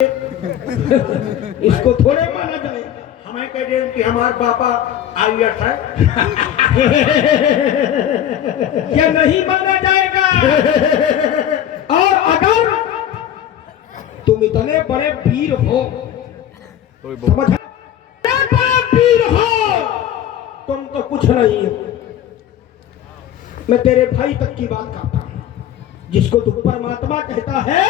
इसको थोड़े माना जाए। हमें कह रहे कि हमारे पापा आईएएस है। यह नहीं माना जाएगा। और अगर तुम इतने बड़े वीर हो, समझ वीर हो, तुम तो कुछ नहीं हो। मैं तेरे भाई तक की बात करता हूं, जिसको तू परमात्मा कहता है।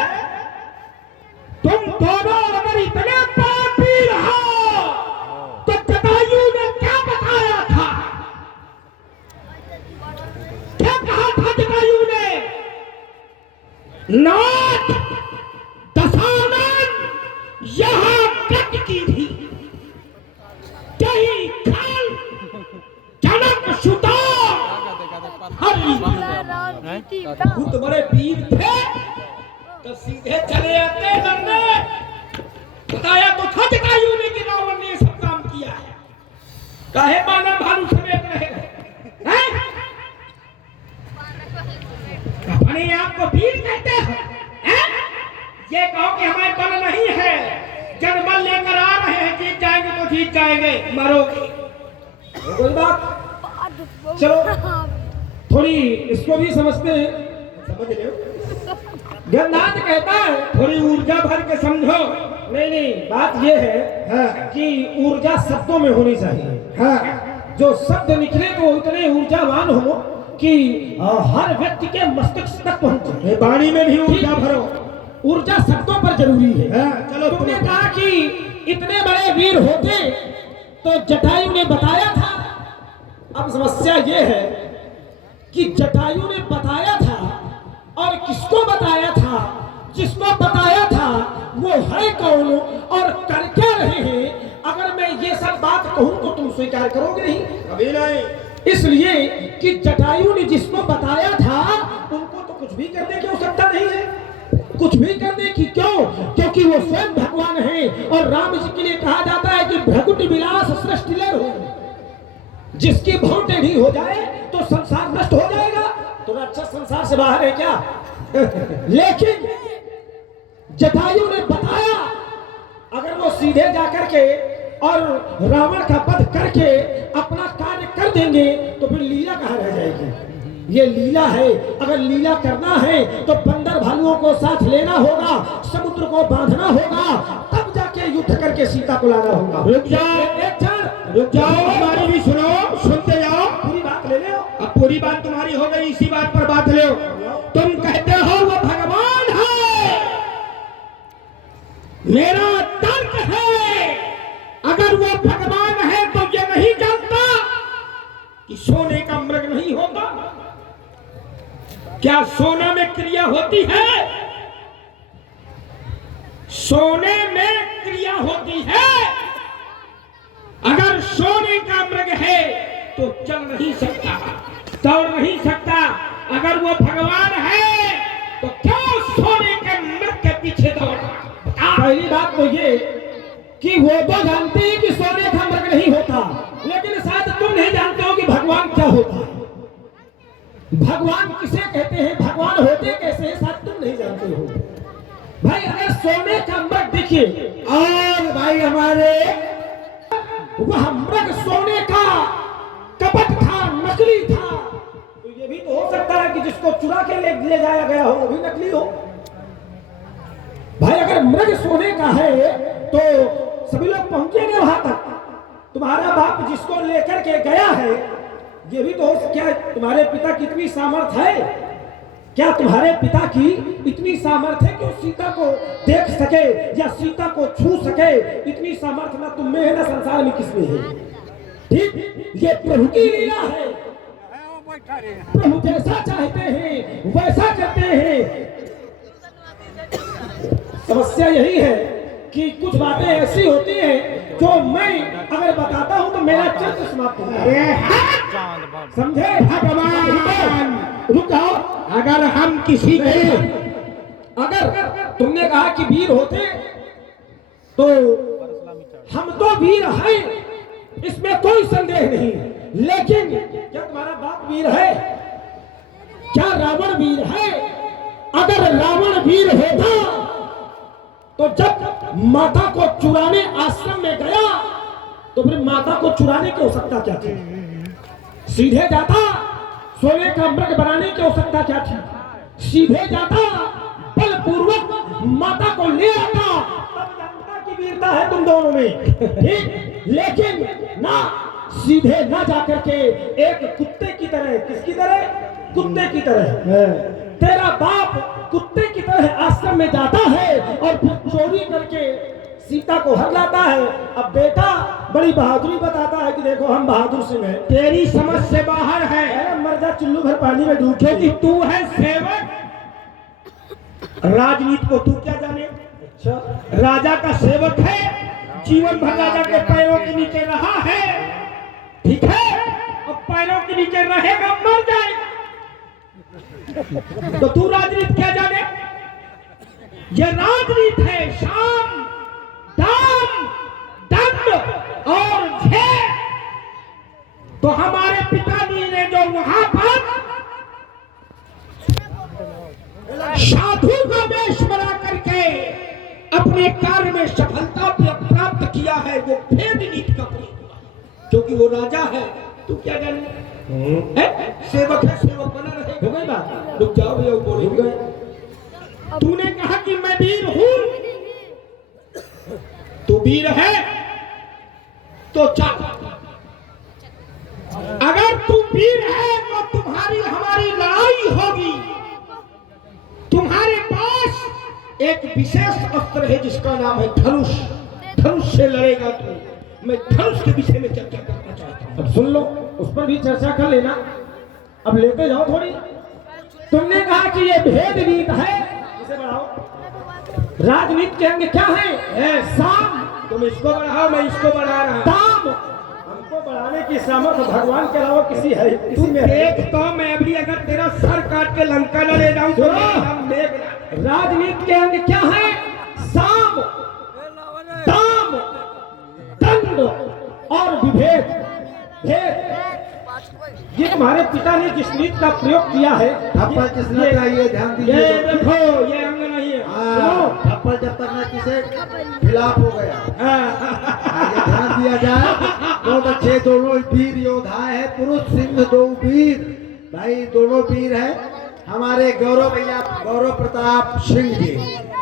तुम दोनों अगर इतने पापी रहो तो जटायु ने क्या बताया था? क्या कहा था जटायु ने? नाथ दशानन यहां कट की थी, कहीं खाल जनक सुता खुद बड़े वीर थे तो सीधे चले आते लड़ने। बताया तो था जटायु ने कि रावण ने सब काम किया है, काहे मानव भालू समेत रहे हैं? अपने आप को वीर कहते हैं? ये कहो कि हमारे बल नहीं है, जनबल लेकर आ रहे हैं, जीत जाएंगे तो जीत जाएंगे, मरोगे। कोई बात चलो थोड़ी इसको भी समझते हैं, समझ रहे हो? गणनाथ कहता है थोड़ी ऊर्जा भर के समझो। नहीं बात ये है कि ऊर्जा शब्दों में होनी चाहिए। जो शब्द निकले तो इतने ऊर्जावान हो कि हर व्यक्ति के मस्तिष्क तक पहुंचे। वाणी में भी ऊर्जा भरो, ऊर्जा शब्दों पर जरूरी है। चलो तुमने कहा कि इतने बड़े वीर होते तो जटायु ने बताया था। अब समस्या ये है कि जटायु ने बताया था और किसको बताया था? जिसको बताया था वो है कौन और कर क्या रहे हैं? अगर मैं ये सब बात कहूं तो तुम स्वीकार करोगे नहीं? कभी नहीं। इसलिए कि जटायु ने जिसको बताया था उनको तो कुछ भी करने की आवश्यकता नहीं है। कुछ भी करने की क्यों? क्योंकि वो स्वयं भगवान है। और राम जी के लिए कहा जाता है कि भ्रकुट विलास सृष्टि ले हो, जिसकी भौं टेढ़ी हो जाए तो संसार नष्ट हो जाएगा। तो राक्षस संसार से बाहर है क्या? लेकिन जटायु ने बताया, अगर वो सीधे जाकर के और रावण का वध करके अपना कार्य कर देंगे तो फिर लीला कहाँ रह जाएगी? ये लीला है। अगर लीला करना है तो बंदर भालुओं को साथ लेना होगा, समुद्र को बांधना होगा, तब जाके युद्ध करके सीता को लाना होगा। रुक जाओ, हमारी भी सुनो, सुनते जाओ, पूरी बात ले लो। अब पूरी बात तुम्हारी हो गई, इसी बात पर बात ले लो। तुम कहते हो वो भगवान है, मेरा तर्क है अगर वो भगवान है तो ये नहीं जानता कि सोने का मृग नहीं होता? क्या सोना में क्रिया होती है? सोने में क्रिया होती है। अगर सोने का मृग है तो चल नहीं सकता, दौड़ नहीं सकता। अगर वो भगवान है तो क्यों सोने के मृग के पीछे दौड़ा? पहली बात तो ये कि वो तो जानते हैं कि सोने का मृग नहीं होता, लेकिन शायद तुम नहीं जानते हो कि भगवान क्या होता है। भगवान किसे कहते हैं, भगवान होते कैसे हैं, शायद तुम नहीं जानते हो। भाई अगर सोने का मृग देखिए, और भाई हमारे वह मृग सोने का कपट था, नकली था। तो ये भी तो हो सकता है कि जिसको चुरा के ले जाया गया हो वो भी नकली हो। भाई अगर मृग सोने का है तो सभी लोग पहुंचेंगे वहां तक। तुम्हारा बाप जिसको लेकर के गया है, ये भी तो क्या तुम्हारे पिता की इतनी सामर्थ्य है? क्या तुम्हारे पिता की इतनी सामर्थ्य है कि वो सीता को देख सके या सीता को छू सके? इतनी सामर्थ्य ना तुम में है ना संसार में किसमें है। ठीक, ये प्रभु की लीला है। प्रभु जैसा चाहते हैं वैसा करते हैं। समस्या यही है कि कुछ बातें ऐसी होती हैं जो मैं अगर बताता हूं तो मेरा चरित्र समाप्त हो जाएगा। समझे? भगवान रुक जाओ। अगर हम किसी के, अगर तुमने कहा कि वीर होते तो हम तो वीर हैं, इसमें कोई संदेह नहीं। लेकिन क्या तुम्हारा बाप वीर है? क्या रावण वीर है? अगर रावण वीर होता तो जब माता को चुराने आश्रम में गया तो फिर माता को चुराने की आवश्यकता क्या थी? सीधे जाता सोने का मृग बनाने की आवश्यकता क्या थी? सीधे जाता बलपूर्वक माता को ले आता। तब जनता की वीरता है तुम दोनों में, ठीक? लेकिन ना, सीधे ना जाकर के एक कुत्ते की तरह, किसकी तरह? कुत्ते की तरह। तेरा बाप कुत्ते की तरह आश्रम में जाता है और फिर चोरी करके सीता को हर लाता है। अब बेटा बड़ी बहादुरी बताता है कि देखो हम बहादुर सिंह हैं। तेरी समझ से बाहर है। अरे मर जा, चुल्लू भर पानी में डूब, क्योंकि तू है सेवक। राजनीति को तू क्या जाने? अच्छा, राजा का सेवक है, जीवन भर राजा के पैरों के नीचे रहा है, ठीक है? अब पैरों के नीचे रहेगा, मर जाएगा। तो तू राजनीति क्या जाने? ये राजनीति है शाम, दाम, दंड और झेल। तो हमारे पिताजी ने जो वहां पर साधु का वेश बना करके अपने कार्य में सफलता प्राप्त किया है, वो भेद नीति का प्रयोग हुआ, क्योंकि वो राजा है। तू क्या जाने? सेवक है, सेवक बना रहे। हो गई बात? रुक जाओ भैया, बोले। तूने कहा कि मैं वीर हूं, तू वीर है तो चल। अगर तू वीर है तो तुम्हारी हमारी लड़ाई होगी। तुम्हारे पास एक विशेष अस्त्र है जिसका नाम है धनुष। धनुष से लड़ेगा तू। मैं धनुष के विषय में चर्चा करना चाहता हूं। अब सुन लो, उस पर भी चर्चा कर लेना। अब लेते जाओ थोड़ी। तुमने कहा कि ये भेद नीति है, इसे बढ़ाओ। राजनीति के अंग क्या है? साम। तुम इसको बढ़ाओ, मैं इसको बढ़ा रहा हूं। दाम। हमको बढ़ाने की सामर्थ्य भगवान के अलावा किसी है? तू देख तो मैं अभी अगर तेरा सर काट के लंका न ले जाऊं तो राजनीति के अंग क्या है? साम, दाम, दंड और विभेद। भेद। ये तुम्हारे पिता ने जिस नीति का प्रयोग किया है, थप्पड़ किसने चाहिए? ध्यान ये दीजिए। देखो, ये अंग नहीं है। थप्पड़ जब तक न किसे खिलाफ हो गया, ये ध्यान दिया जाए। बहुत अच्छे दोनों वीर योद्धा है, पुरुष सिंह दो वीर भाई, दोनों वीर है। हमारे गौरव भैया गौरव प्रताप सिंह जी,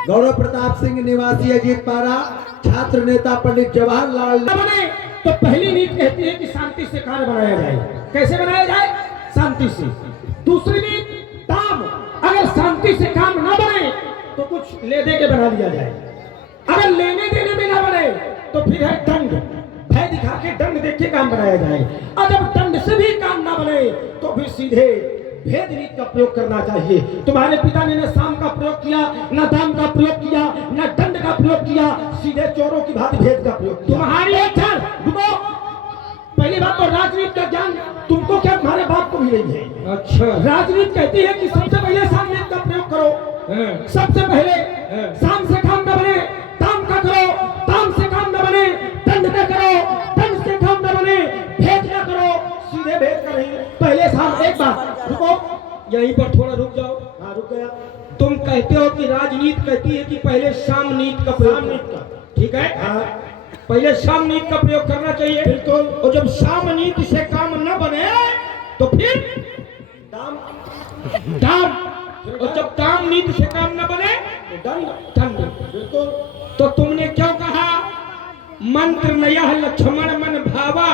गौरव प्रताप सिंह निवासी अजीतपाड़ा, छात्र नेता पंडित जवाहरलाल बने। तो पहली नीति कहती है कि शांति से कार्य बनाया जाए। कैसे बनाया जाए? शांति से। दूसरी नीति दाम, अगर शांति से काम ना बने तो कुछ ले दे के बना दिया जाए। अगर लेने देने में ना बने तो फिर है दंड। भय दिखा के दंड देख के काम बनाया जाए। और जब दंड से भी काम ना बने तो फिर सीधे भेद नीति का प्रयोग करना चाहिए। तुम्हारे पिता ने न साम का प्रयोग किया, न दाम का प्रयोग किया, न दंड का प्रयोग किया, सीधे चोरों की भांति भेद का प्रयोग किया। तुम्हारी पहली बात तो राजनीति का ज्ञान तुमको क्या, तुम्हारे बाप को भी नहीं है। अच्छा, राजनीति कहती है कि सबसे पहले साम नीति का प्रयोग करो। सबसे पहले साम से काम न बने दाम का करो, दाम से काम न बने दंड का करो, दंड से काम न बने भेद का करो, सीधे भेद का नहीं। पहले साम। एक बात रुको, यहीं पर थोड़ा रुक जाओ। हाँ रुक गया। तुम कहते हो कि राजनीति कहती है कि पहले साम नीति का प्रयोग साम नीति करो। का। ठीक है, हाँ पहले साम नीति का प्रयोग करना चाहिए। बिल्कुल। और जब साम नीति से काम न बने तो फिर दाम, दाम, और जब दाम नीति से काम न बने दंड। दंड। बिल्कुल। तो तुमने क्यों कहा मंत्र नया लक्ष्मण मन भावा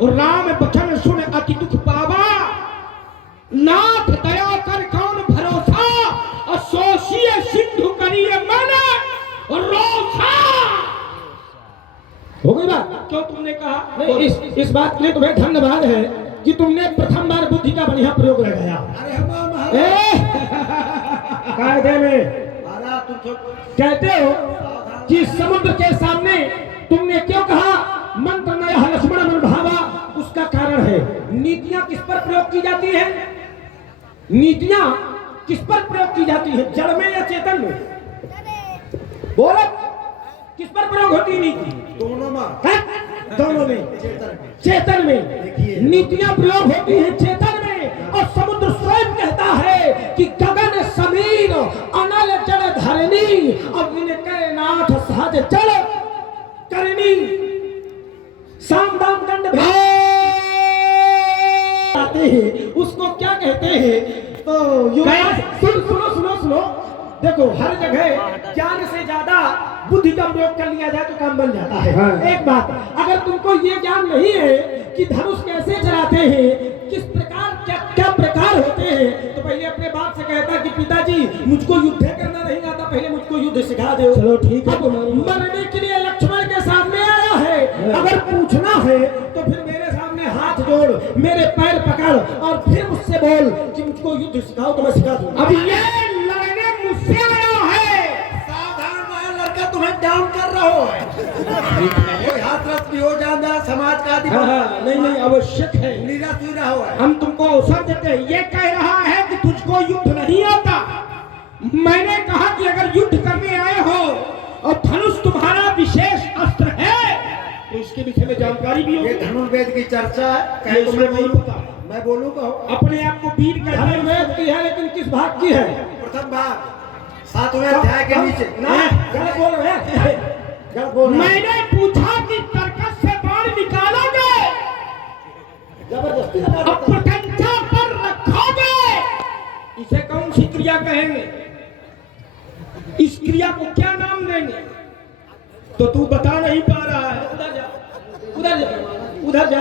और राम वचन सुन अति दुख पावा। नाथ दया कर कौन भरोसा और सोचिए सिंधु करिए मन और रोसा। हो गई बात? क्यों तुमने कहा? नहीं, इस बात के लिए तुम्हें धन्यवाद है कि तुमने प्रथम बार बुद्धि का बढ़िया प्रयोग लगाया। अरे हम कायदे में महाराज तुम कहते हो कि समुद्र के सामने तुमने क्यों कहा मंत्र नया लक्ष्मण मन भावा? उसका कारण है नीतियां किस पर प्रयोग की जाती है? नीतियां किस पर प्रयोग की जाती है? जड़ में या चेतन में? बोलो, किस पर प्रयोग होती है नीति? दोनों में। दोनों में। चेतन में नीतियां प्रयोग होती है चेतन में। और समुद्र स्वयं कहता है कि गगन समीर अनल जल धरणी अब इनके नाम सहज जड़ करनी साम दाम दंड आते हैं, उसको क्या कहते हैं? तो सुनो देखो, हर जगह ज्ञान से ज्यादा बुद्धि का प्रयोग कर लिया जाए तो काम बन जाता है। हाँ। एक बात, अगर तुमको ये ज्ञान नहीं है कि धनुष कैसे चलाते हैं, किस प्रकार क्या प्रकार होते हैं, तो पहले अपने बाप से कहता कि पिताजी मुझको युद्ध करना नहीं आता, पहले मुझको युद्ध सिखा दो। चलो ठीक है, मरने के लिए लक्ष्मण के सामने आया है, अगर पूछना है तो फिर मेरे सामने हाथ जोड़, मेरे पैर पकड़ और फिर मुझसे बोल कि मुझको युद्ध सिखाओ तो मैं सिखा दूं। अब ये लड़ने मुझसे आया है, सावधान रहो, लड़का तुम्हें डाउन कर रहा है। कोई हाथ रस भी हो जाना, समाज का नहीं आवश्यक है, निराश ही रहो है। हम तुमको अवसर देते हैं। ये कह रहा है कि तुझको युद्ध नहीं आता। मैंने कहा कि अगर युद्ध करने आए हो और धनुष तुम्हारा विशेष अस्त्र है तो इसके विषय में जानकारी भी ये होगी। धनुर्वेद की चर्चा है, ये तुम्हें इसमें नहीं पता। मैं बोलूँ कहो। अपने आप को वीर कहते हैं। धनुर्वेद की है, लेकिन किस भाग की है? प्रथम भाग 7वें अध्याय के नीचे। गलत बोल रहे हैं, गलत बोल रहे हैं। मैंने पूछा कि तर्कस से बाण निकालोगे, जबरदस्ती अब प्रत्यंचा पर रखोगे, इसे कौन सी क्रिया कहेंगे? इस क्रिया को क्या नाम देंगे? तो तू बता नहीं पा रहा है। उधर जा।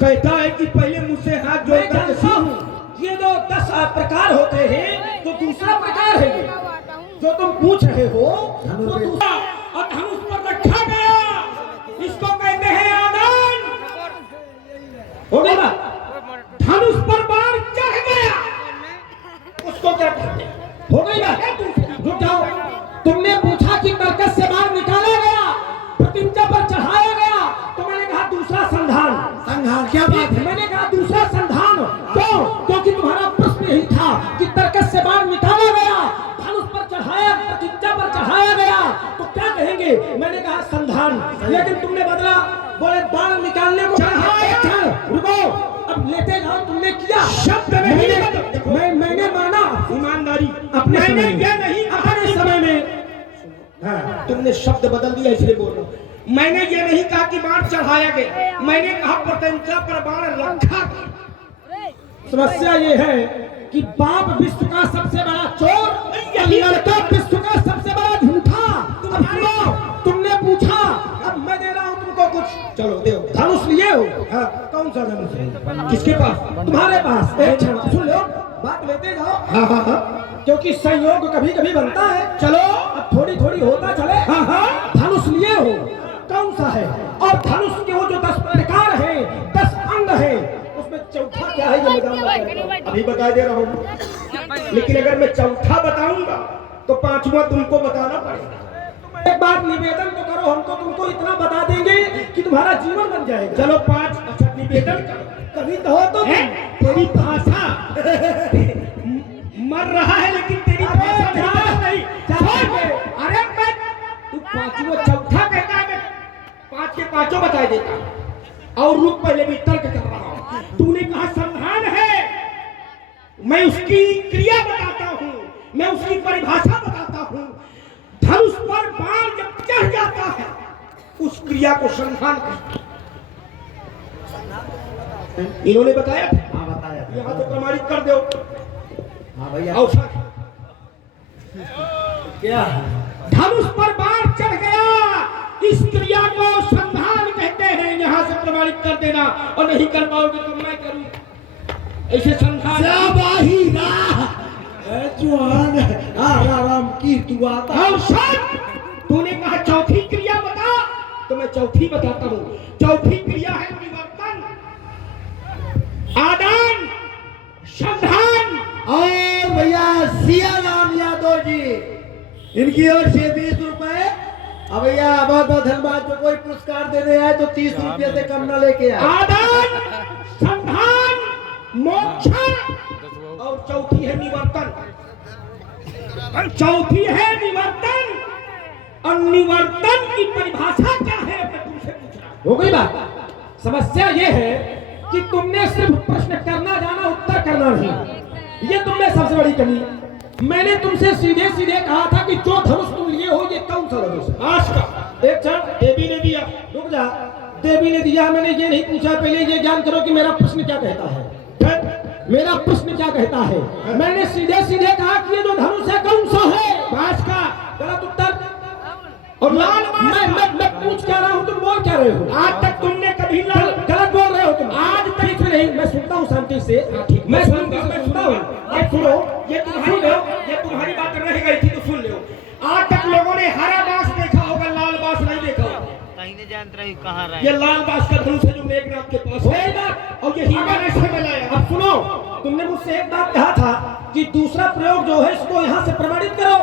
कहता है कि पहले मुझसे हाथ जोड़ मैं कर जानता हूँ ये जो 10 प्रकार होते हैं, तो दूसरा प्रकार है ये जो तुम पूछ रहे हो, वो दूसरा। और धनुष पर रखा गया, इसको कहते हैं आदान। हो गई बात? धनुष पर बाण चढ़ गया, उसको क्या कहते हैं? हो गई बात? रुक जाओ। तुमने पूछा कि तर्कस से बाहर निकाला गया, प्रतिज्ञा पर चढ़ाया गया, तो मैंने कहा दूसरा संधान। संघार क्या बात है? मैंने कहा दूसरा संधान क्यों? क्योंकि तुम्हारा प्रश्न यही था कि तर्कस से बाहर निकाला गया, धनुष पर चढ़ाया, प्रतिज्ञा पर चढ़ाया गया, तो क्या कहेंगे? मैंने कहा संधान, लेकिन तुमने बदला, बोले बाण निकालने को चढ़ाया। रुको, अब लेते जाओ। तुमने किया शब्द नहीं, मैंने माना ईमानदारी अपने मैंने समय क्या में, नहीं अपने समय में। हाँ, तुमने शब्द बदल दिया इसलिए बोल रहा हूं। मैंने ये नहीं कहा कि बाण चढ़ाया गया, मैंने कहा प्रत्यंचा पर बाण रखा गया। समस्या ये है कि बाप विश्व का सबसे बड़ा चोर, लड़का विश्व का सबसे बड़ा झूठा। अब सुनो, तुमने पूछा, अब मैं दे रहा हूँ तुमको कुछ। चलो दे। धनुष लिए हो? हाँ, कौन सा धनुष है? किसके पास? तुम्हारे पास। एक क्षण सुन लो, बात लेते जाओ। हाँ हाँ हाँ, क्योंकि संयोग कभी कभी बनता है। चलो। अब थोड़ी थोड़ी होता चले। हाँ हाँ, धनुष लिए हो, कौन सा है? और धनुष के वो जो 10 प्रकार है, 10 अंग है, उसमें चौथा क्या है ये बताऊंगा। अभी बता दे रहा हूँ, लेकिन अगर मैं चौथा बताऊंगा तो पांचवा तुमको बताना पड़ेगा। एक बात निवेदन तो करो, हम तो तुमको इतना बता देंगे कि तुम्हारा जीवन बन जाएगा। चलो 5। अच्छा निवेदन करो, कभी तो हो तो हैं? तेरी भाषा मर रहा है, लेकिन तेरी भाषा नहीं। अरे मैं तू पांचवा चौथा कहता है, मैं 5 के 5 बता देता हूं। और रुक, पहले भी तर्क कर रहा हूं। तूने कहा संधान है, मैं उसकी क्रिया बताता हूं, मैं उसकी परिभाषा बताता हूं। धनुष पर बाण जब चढ़ जाता है, उस क्रिया को संधान कहते हैं। इन्होंने बताया था। हाँ बताया था। यहाँ तो प्रमाणित कर दो। हाँ भैया। अवसर क्या? धनुष पर बाण चढ़ गया, इस क्रिया को संधान कहते हैं। यहाँ से प्रमाणित कर देना, और नहीं कर पाओगे तो मैं करूँ ऐसे संधान। जुआन आराम की तू आता। अवसर तूने कहा चौथी क्रिया बता, तो मैं चौथी बताता हूँ। चौथी क्रिया है निवर्तन, आदान, संधान। और भैया सिया राम यादव जी, इनकी ओर से 20 रुपए। अब भैया बहुत बहुत धन्यवाद। जो कोई पुरस्कार देने आए तो 30 रुपये से कम न लेके आए। आदान, संधान, मोक्षण, और चौथी है निवर्तन। चौथी है निवर्तन, और निवर्तन की परिभाषा क्या है मैं तुमसे पूछ रहा हूं। हो गई बात? समस्या ये है कि तुमने सिर्फ प्रश्न करना जाना, उत्तर करना नहीं। ये तुमने सबसे बड़ी कमी। मैंने तुमसे सीधे सीधे कहा था कि जो धनुष तुम लिए हो ये कौन सा धनुष है? बांस का एक क्षण देवी ने दिया। रुक जा। देवी ने दिया, मैंने ये नहीं पूछा, पहले ये जान करो कि मेरा प्रश्न क्या कहता है। फिर मेरा प्रश्न क्या कहता है? मैंने सीधे सीधे कहा कि ये जो धनुष है कौन सा है? बांस का। गलत उत्तर। और लाल बांस का। मैं पूछ क्या रहा हूँ, तुम बोल क्या रहे हो? आज तक तुमने कभी लाल गलत बोल रहे हो तुम। आज तक बीच में नहीं, मैं सुनता हूँ शांति से, मैं शांति से सुनता हूँ। ये सुनो, ये तुम्हारी बात रह गई थी तो सुन लो। आज तक लोगों ने हरा बांस देखा होगा, लाल बांस नहीं देखा होगा। कहीं नहीं जानते रही कहाँ रहे। ये लाल बांस का धनुष है जो मेघनाथ के पास है और ये हिमालय से मिलाया। अब सुनो, तुमने मुझसे एक बात कहा था कि दूसरा प्रयोग जो है इसको यहाँ से प्रमाणित करो।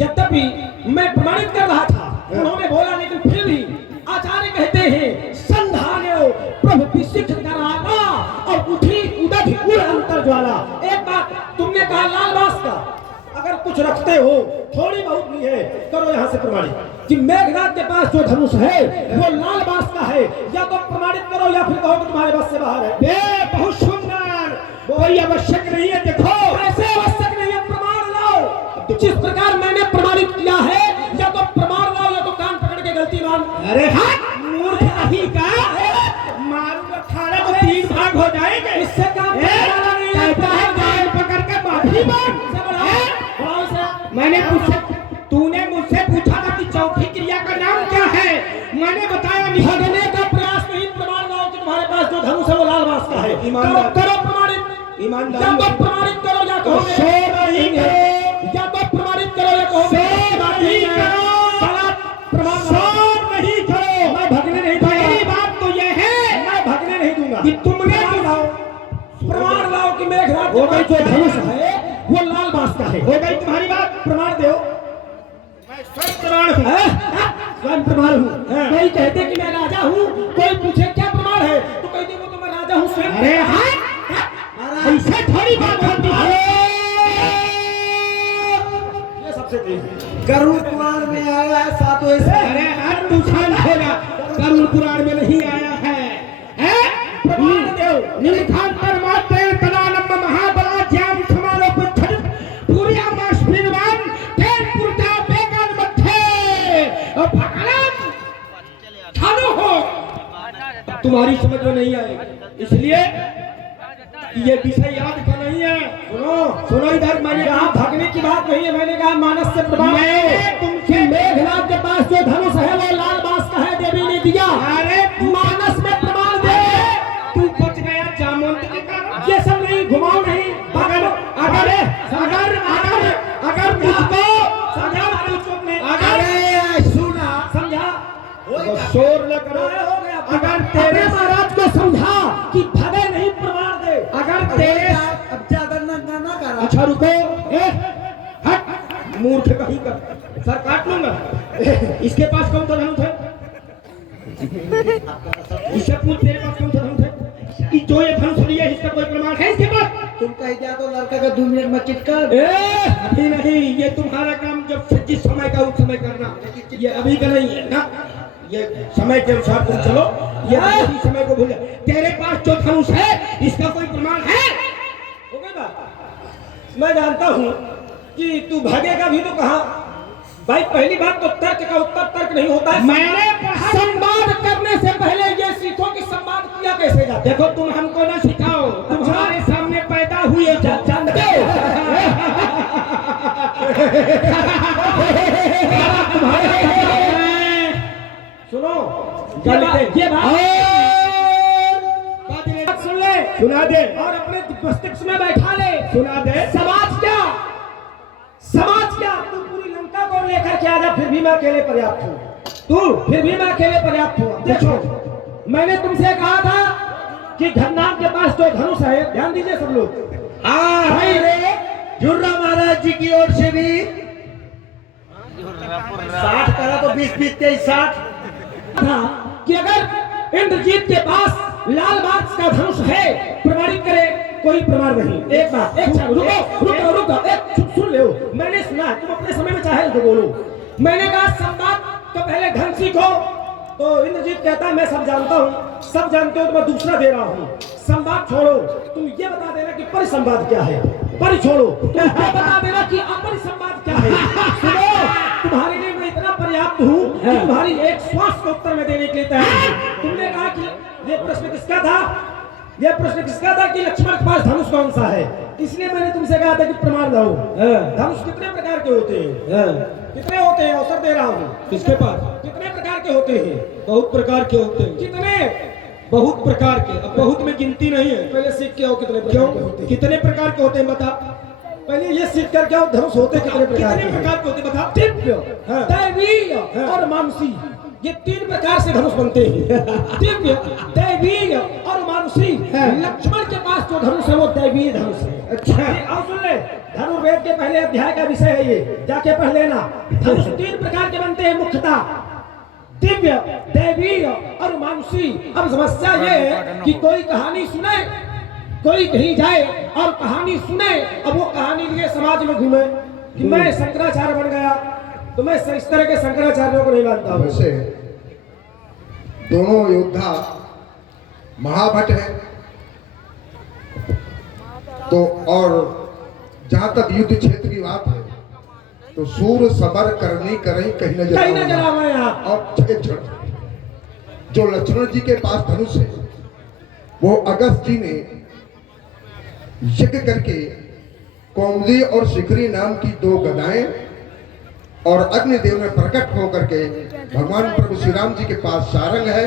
यद्यपि मैं प्रमाणित कर रहा था, उन्होंने बोला, लेकिन फिर भी आचार्य कहते हैं संधान्यो प्रभु विशिष्ट कराला और उठी उदधि उड़ अंतर ज्वाला। एक बात तुमने कहा लाल बांस का, अगर कुछ रखते हो थोड़ी बहुत भी है, करो यहाँ से प्रमाणित कि मेघनाथ के पास जो धनुष है वो लाल बांस का है। या तो प्रमाणित करो या फिर कहो कि तुम्हारे बस से बाहर है। ये बहुत सुंदर, कोई आवश्यक नहीं है। देखो ऐसे आवश्यक नहीं है, प्रमाण लाओ। जिस प्रकार मैंने प्रमाणित किया है, या तो प्रमाण लाओ या तो कान पकड़ के गलती मान। अरे हट मूर्ख नहीं का मारूंगा, खाना तो 3 भाग हो जाएंगे। इससे काम चलने वाला नहीं है। कहता है कान पकड़ के माफी मांग। मैंने तूने मुझसे पूछा था कि चौथी क्रिया का नाम क्या है, मैंने बताया नहीं। भगने का प्रयास नहीं, प्रमाण लाओ कि तुम्हारे पास जो धनुष है वो लाल बांस का है। ईमानदार करो प्रमाणित। ईमानदार या तो प्रमाणित करो या कहो शो नहीं करो। या तो प्रमाणित करो या कहो नहीं करो। प्रमाण शोर नहीं करो। मैं भगने नहीं दूंगा। पहली बात तो यह है मैं भगने नहीं दूंगा कि तुमने प्रमाण लाओ कि मेघनाथ के पास जो धनुष है वो लाल बांस का है। हो गई तुम्हारी बात। प्रमाण दो। मैं स्वयं प्रमाण हूँ। स्वयं प्रमाण हूँ। कोई कहते कि मैं राजा हूँ, कोई पूछे क्या प्रमाण है, तो कहते वो तो मैं राजा हूँ स्वयं। अरे ऐसे थोड़ी बात होती है। ये सबसे तेज गरुड़ पुराण में आया है सातों ऐसे। अरे हर दूसरा होगा, गरुड़ पुराण में नहीं आया है। प्रमाण दो। निखांतर मात्रे तदानम महाबला ज्ञान समारोह छड़ पूरिया मास विद्वान तेल पुरता बेगन मध्य और भगवान चालू हो। तुम्हारी समझ में नहीं आएगी, इसलिए ये विषय याद का नहीं है। सुनो इधर, मैंने यहाँ भगने की बात नहीं है, मैंने कहा मानस से प्रमाण। मैंने तुमसे मेघनाथ के पास जो धनुष है वो लाल बांस का है, देवी ने दिया। अरे मानस में प्रमाण दे। तू बच गया जामवंत के कारण। ये सब नहीं, घुमाओ नहीं। अगर अगर अगर अगर अगर मुझको समझा तुमने? अगर सुना समझा? शोर न करो। अगर तेरे महाराज को समझा कि भगे नहीं, प्रमाण दे। अगर तेरे अब ज्यादा नंगा ना करा। अच्छा रुको, हट मूर्ख कहीं का सर काट लूंगा। इसके पास कौन सा धनुष है? इससे पूछ, तेरे पास कौन सा धनुष है? कि जो ये धनुष लिया है इसका कोई प्रमाण है इसके पास? तुम कह दिया तो लड़का का 2 मिनट में चिटकर। अभी नहीं, ये तुम्हारा काम जब जिस समय का उस समय करना, ये अभी का नहीं है ना। ये समय के अनुसार तुम चलो, ये अभी समय को भूल। तेरे पास जो धनुष है इसका कोई प्रमाण है? हो गई बात। मैं जानता हूँ कि तू भागेगा भी तो कहा। भाई पहली बात तो तर्क का उत्तर तर्क नहीं होता है। मैंने कहा संवाद करने से पहले ये सीखो कि संवाद किया कैसे जाता है। देखो तुम हमको ना सिखाओ, तुम्हारे सामने पैदा हुए जानते हो? सुनो ये बात सुन ले, सुना दे और अपने मस्तिष्क में बैठा ले। सुना दे। समाज क्या, समाज क्या? तू पूरी लंका को लेकर के आजा, फिर भी मैं अकेले पर्याप्त हूँ। तू फिर भी मैं अकेले पर्याप्त हूँ। देखो मैंने तुमसे कहा था कि घरनाथ के पास जो धनुष है, ध्यान दीजिए सब लोग। भाई रे जुर्रा महाराज जी की ओर से भी 60 करा तो 20-20 23 60 था कि अगर इंद्रजीत के पास लाल बांस का धनुष है, प्रमाणित करे, कोई प्रमाण नहीं। एक बात, एक रुको, एक सुन लो। मैंने सुना, तुम अपने समय में चाहे तो बोलो। मैंने कहा संवाद तो पहले ढंग सीखो, तो इंद्रजीत कहता है मैं सब जानता हूँ। सब जानते हो तो मैं दूसरा दे रहा हूँ। संवाद छोड़ो, तुम ये बता देना कि परिसंवाद क्या है। पर छोड़ो, तुम बता देना कि अपर संवाद क्या है। सुनो, तुम्हारे लिए मैं इतना पर्याप्त हूँ कि तुम्हारी एक श्वास का उत्तर में देने के लिए तैयार हूँ। तुमने कहा कि ये प्रश्न किसका था? यह प्रश्न किसका था कि लक्ष्मण के पास धनुष कौन सा है? इसलिए मैंने तुमसे कहा था कि प्रमाण लाओ। धनुष कितने प्रकार के होते हैं? कितने होते हैं? अवसर दे रहा हूँ। किसके पास? कितने प्रकार के होते हैं? बहुत प्रकार के होते हैं। कितने? बहुत प्रकार के। अब बहुत में गिनती नहीं है, पहले सीख के आओ कितने प्रकार के होते हैं। कितने प्रकार के होते हैं बता। पहले ये सीख करके आओ धनुष होते कितने प्रकार के होते बता। दिव्य, दैवीय और मानुषी, ये 3 प्रकार से धनुष बनते हैं। दिव्य, दैवीय और मानुषी। लक्ष्मण के पास जो धनुष है वो दैवीय धनुष है। अच्छा, आओ सुन ले, धनुर्वेद के पहले अध्याय का विषय है ये, जाके पढ़ लेना। धनुष 3 प्रकार के बनते हैं मुख्यतः, दिव्य, दैवीय और मानुषी। अब समस्या ये है कि कोई कहानी सुने, कोई कहीं जाए और कहानी सुने, अब वो कहानी लिए समाज में घूमे कि मैं शंकराचार्य बन गया, तो मैं इस तरह के शंकराचार्यों को नहीं मानता हूँ। वैसे दोनों योद्धा महाभट है, तो और जहां तक युद्ध क्षेत्र की बात है तो सूर सबर करनी करें कहीं न जरा मैं और एक क्षण, जो लक्ष्मण जी के पास धनुष है वो अगस्त जी ने यज्ञ करके कोमली और शिखरी नाम की 2 गदाएं और अग्निदेव में प्रकट होकर के भगवान प्रभु श्री राम जी के पास सारंग है,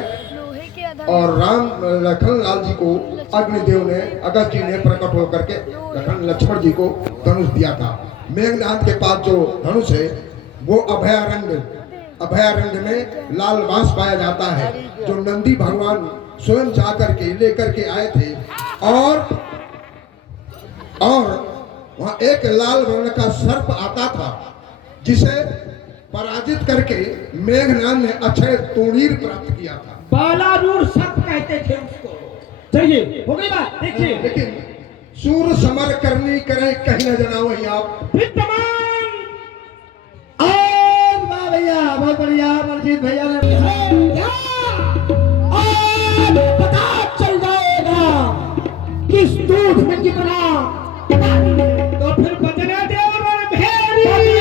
और राम लखन लाल जी को अग्निदेव ने, अगस्त जी ने प्रकट होकर के लक्ष्मण जी को धनुष दिया था। मेघनाथ के पास जो धनुष है वो अभयारण्य में लाल बांस पाया जाता है, जो नंदी भगवान स्वयं जा करके लेकर के आए थे, और वहां एक लाल वर्ण का सर्प आता था जिसे पराजित करके मेघनाथ ने अक्षय तोड़ीर प्राप्त किया था। बालारूढ़ सर्प कहते थे उसको। चलिए हो गई बात, देखिए। लेकिन सूर समर करनी करें कहीं न जाना वही आप विद्यमान और वाह भैया, बहुत बढ़िया मनजीत भैया ने पता चल जाएगा किस दूध में कितना, तो फिर बजने दे और भेरी।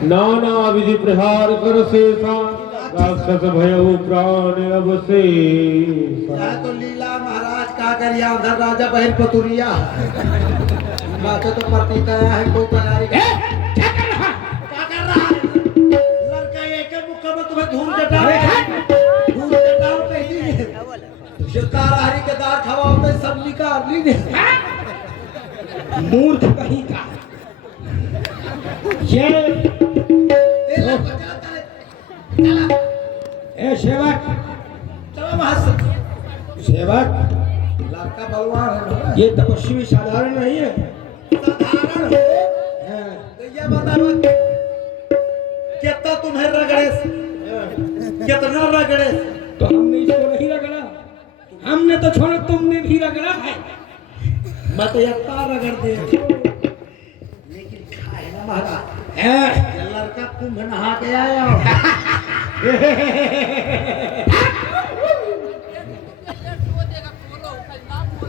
नाना विधि प्रहार कर शेषा राक्षस भयउ प्राण अवशेष। यह तो लीला महाराज का करिया, उधर राजा बहन पतुरिया बातें तो प्रतीत है कोई बनारी। क्या कर रहा? क्या कर रहा है लड़का? एक मुक्का में तुम्हें धूल चटाओ कहीं जो ताराहरी के दार खवाओ तो सब निकाल लीजिए मूर्ख कहीं का ये ए सेवक चलो वहां से। सेवक लड़का बलवान है ना। ये तपस्वी साधारण नहीं है। साधारण हो हाँ। तो ये बताओ कितना तुम्हें रगड़े, कितना रगड़े। तो हमने इसको नहीं रगड़ा, हमने तो छोड़, तुमने भी रगड़ा है। मैं तो इतना रगड़ दे लेकिन खाए ना महाराज। हैं? ये लड़का कुंभ नहा के आया।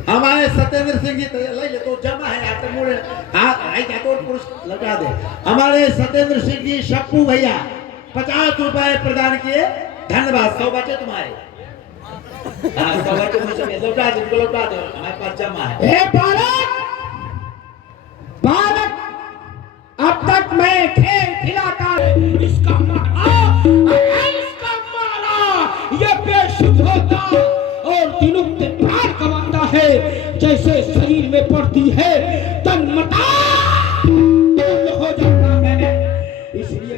हमारे सत्येंद्र सिंह जी ले ले तो जमा है यहाँ पे मुड़े हाँ क्या तो पुरुष लगा दे। हमारे सत्येंद्र सिंह जी शप्पू भैया 50 रुपए प्रदान किए, धन्यवाद। 100 बचे तुम्हारे। हाँ 100 बचे मुझे लौटा दो, लौटा दो, हमारे पास जमा है। ए बालक, बालक, अब तक मैं खेल खिलाता इसका मारा ये बेशुद्ध होता और दिनों के प्राण कमाता है, जैसे शरीर में पड़ती है तन्मता हो जाता है। इसलिए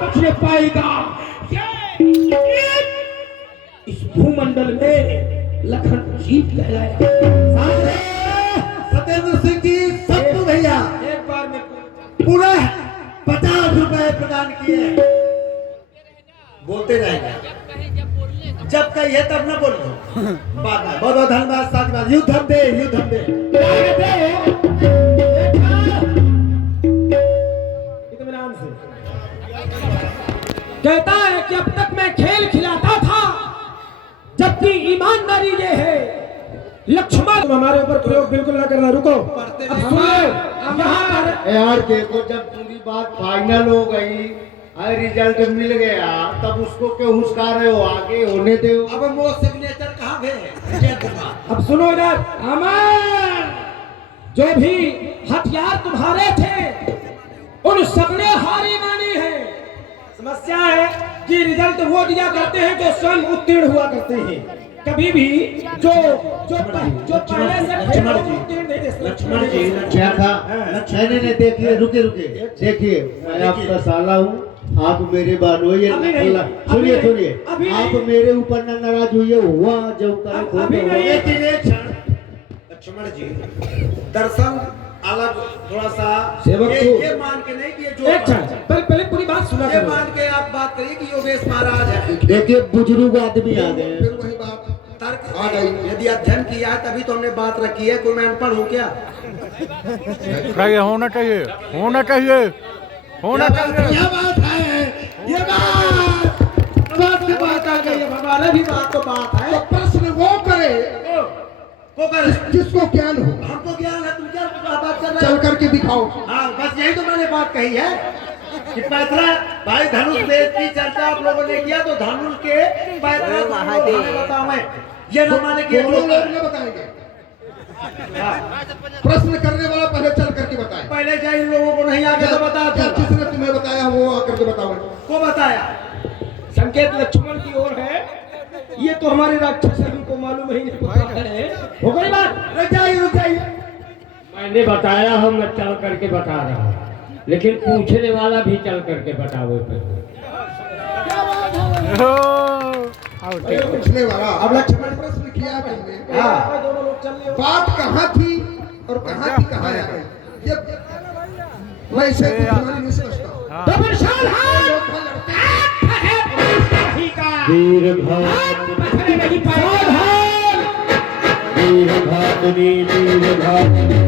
बचने पाएगा। इस भूमंडल में लखन जीत कहलाएगा। सत्येंद्र सिंह जी शप्पू भैया एक बार में पूरा 50 रुपए प्रदान किए। बोलते रहेंगे जब कहिए तब ना बोलो। बात है बहुत बहुत धन्यवाद। साथ युद्ध हम दे, युद्ध हम दे। इत्मीनान से कहता है कि अब तक मैं खेल खिलाता था, जबकि ईमानदारी ये है लक्ष्मण। तुम हमारे ऊपर प्रयोग बिल्कुल ना करना, रुको। अब सुनो, यहाँ पर यार देखो जब पूरी बात फाइनल हो गई, रिजल्ट मिल गया, तब उसको क्यों हुस्का रहे हो? आगे होने दो। अब वो सिग्नेचर कहाँ गए? अब सुनो इधर, अमर जो भी हथियार तुम्हारे थे उन सबने हारी मानी है। समस्या है कि रिजल्ट वो दिया करते हैं जो स्वयं उत्तीर्ण हुआ करते हैं। कभी भी जो पहले से उत्तीर्ण नहीं दे सकते। लक्ष्मण जी क्या था? नहीं देखिए, रुके रुके, देखिए मैं आपका साला हूँ, आप मेरे बानो। ये अभी नहीं, सुनिए अभी सुनिए, नहीं, आप मेरे ऊपर न नाराज हुई हुआ जब अभी नहीं। लक्ष्मण जी दर्शन अलग थोड़ा सा सेवक ये मान के नहीं कि ये जो एक पहले पूरी बात सुना ये करो। मान के आप बात करिए कि योगेश महाराज है। देखिए बुजुर्ग आदमी आ गए। फिर वही बात तर्क आ गई। यदि अध्ययन किया है तभी तो हमने बात रखी है। कोई मैं अनपढ़ हूँ क्या? चाहिए होना चाहिए, होना चाहिए, होना चाहिए। यह बात है, ये बात की बात आ गई। हमारे भी बात तो बात है। तो प्रश्न वो करे जिसको ज्ञान हो। हमको ज्ञान है, तुम क्या बात कर रहे चल हो? करके दिखाओ। हाँ बस यही तो मैंने बात कही है कि पैतरा भाई धनुष वेद की चर्चा आप लोगों ने किया तो धनुष के पैतरा बताओ। मैं ये न माने कि दोनों लोग न बताएंगे, प्रश्न करने वाला पहले चल करके बताए। पहले जाए इन लोगों को नहीं आगे तो बता क्या दो। किसने तुम्हें बताया वो आकर के बताओ। को बताया? संकेत लक्ष्मण की ओर है। ये तो हमारे राक्षस है, हमको मालूम ही नहीं पता है। हो गई बात? रुक जाइए। मैंने बताया हूँ, मैं चल करके बता रहा हूँ, लेकिन पूछने वाला भी चल करके बताओ। पूछने वाला अब लक्ष्मण प्रश्न किया तुमने। हाँ दोनों लोग चल रहे हो। बात कहाँ थी और कहाँ थी कहाँ आ गई? ये मैं इसे तुम्हारी नहीं समझता हूँ। वीर भातनी, वीर भातनी, वीर भातनी।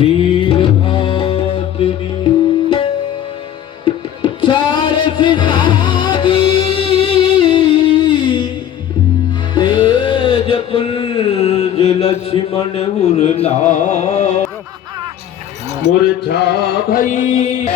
वीर भातनी, चार सितारा लक्ष्मण उरला मुरझा भई